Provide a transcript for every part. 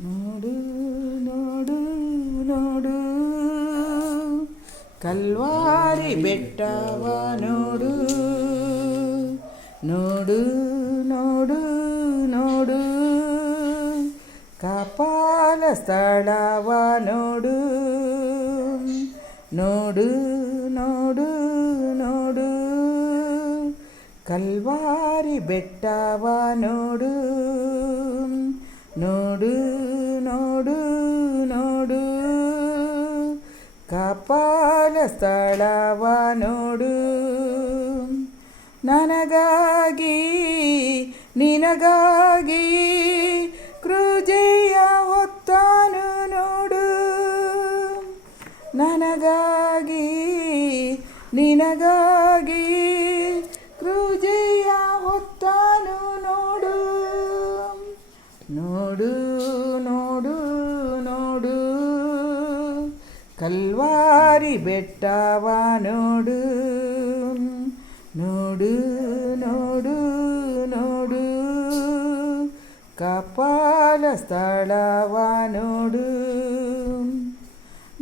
ನೋಡು ನೋಡು ನೋಡು ಕಲ್ವಾರಿ ಬೆಟ್ಟವ ನೋಡು ನೋಡು ನೋಡು ನೋಡು ಕಪಾಲ ಸ್ಥಳವ ನೋಡು ನೋಡು ನೋಡು ನೋಡು ಕಲ್ವಾರಿ ಬೆಟ್ಟವ ನೋಡು ನೋಡು ನೋಡು ನೋಡು ಕಪಾಲ ಸ್ಥಳವ ನೋಡು ನನಗಾಗಿ ನಿನಗಾಗಿ ಕೃಜೆಯ ಹೊತ್ತಾನು ನೋಡು ನನಗಾಗಿ ನಿನಗಾಗಿ ಕೃಜೆಯ ಹೊತ್ತಾನು ನೋಡು ನೋಡು ನೋಡು ನೋಡು ಕಲ್ವಾರಿ ಬೆಟ್ಟವ ನೋಡು ನೋಡು ನೋಡು ನೋಡು ಕಪಾಲ ಸ್ಥಳವ ನೋಡು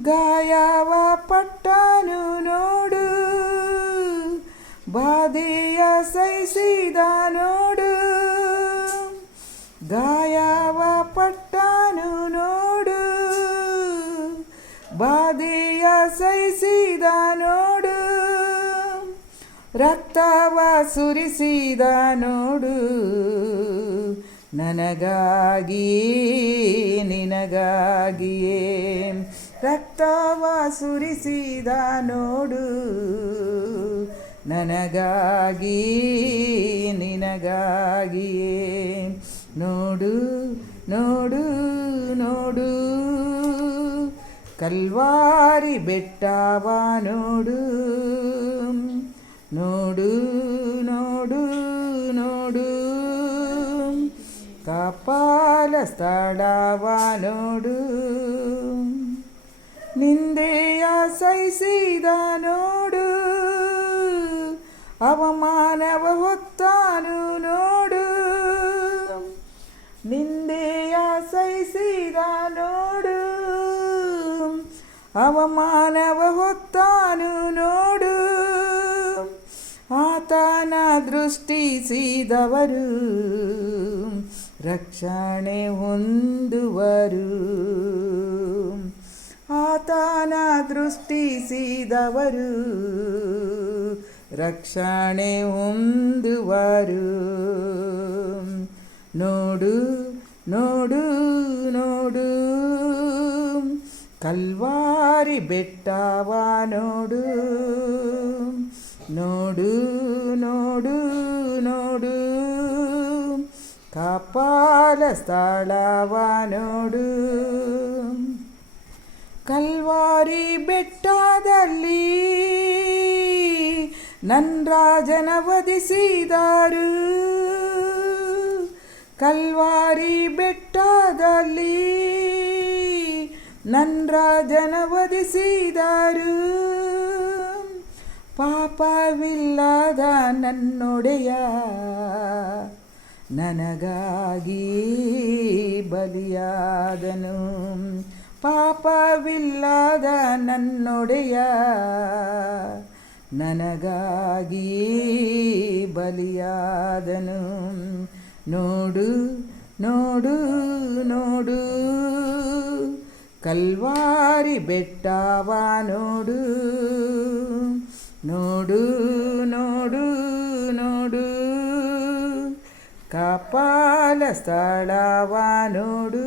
ಗಾಯವ ಪಟ್ಟನು ನೋಡು ಬಾಧೆಯ ಸಹಿಸಿದ ನೋಡು ಗಾಯವ ಪಟ್ಟನು ನೋಡು ಬಾಧೆಯ ಸಹಿಸಿದ ನೋಡು ರಕ್ತವ ಸುರಿಸಿದ ನೋಡು ನನಗಾಗಿ ನಿನಗಾಗಿಯೇ ರಕ್ತವ ಸುರಿಸಿದ ನೋಡು ನನಗಾಗಿ ನಿನಗಾಗಿಯೇ ನೋಡು ನೋಡು ನೋಡು ಕಲ್ವಾರಿ ಬೆಟ್ಟವ ನೋಡು ನೋಡು ನೋಡು ನೋಡು ಕಪಾಲ ಸ್ಥಳವ ನೋಡು ನಿಂದೆಯ ಸಹಿಸಿದ ನೋಡು ಅವಮಾನವ ಹೊತ್ತಾನು ನೋಡು ನಿಂದೆಯ ಸಹಿಸಿದ ನೋಡು ಅವಮಾನವ ಹೊತ್ತಾನು ನೋಡು ಆತನ ದೃಷ್ಟಿಸಿದವರು ರಕ್ಷಣೆ ಹೊಂದುವರು ಆತನ ದೃಷ್ಟಿಸಿದವರು ರಕ್ಷಣೆ ಹೊಂದುವರು ನೋಡು ನೋಡು ನೋಡು ಕಲ್ವಾರಿ ಬೆಟ್ಟವ ನೋಡು ನೋಡು ನೋಡು ನೋಡು ಕಪಾಲ ಸ್ಥಳವ ನೋಡು ಕಲ್ವಾರಿ ಬೆಟ್ಟದಲ್ಲಿ ನನ್ನ ರಾಜನ ವಧಿಸಿದರು ಕಲ್ವಾರಿ ಬೆಟ್ಟದಲ್ಲಿ ನನ್ನ ರಾಜನ ವಧಿಸಿದರು ಪಾಪವಿಲ್ಲದ ನನ್ನೊಡೆಯ ನನಗಾಗಿ ಬಲಿಯಾದನು ಪಾಪವಿಲ್ಲದ ನನ್ನೊಡೆಯ ನನಗಾಗಿ ಬಲಿಯಾದನು ನೋಡು ನೋಡು ನೋಡು ಕಲ್ವಾರಿ ಬೆಟ್ಟವ ನೋಡು ನೋಡು ನೋಡು ನೋಡು ಕಪಾಲ ಸ್ಥಳವ ನೋಡು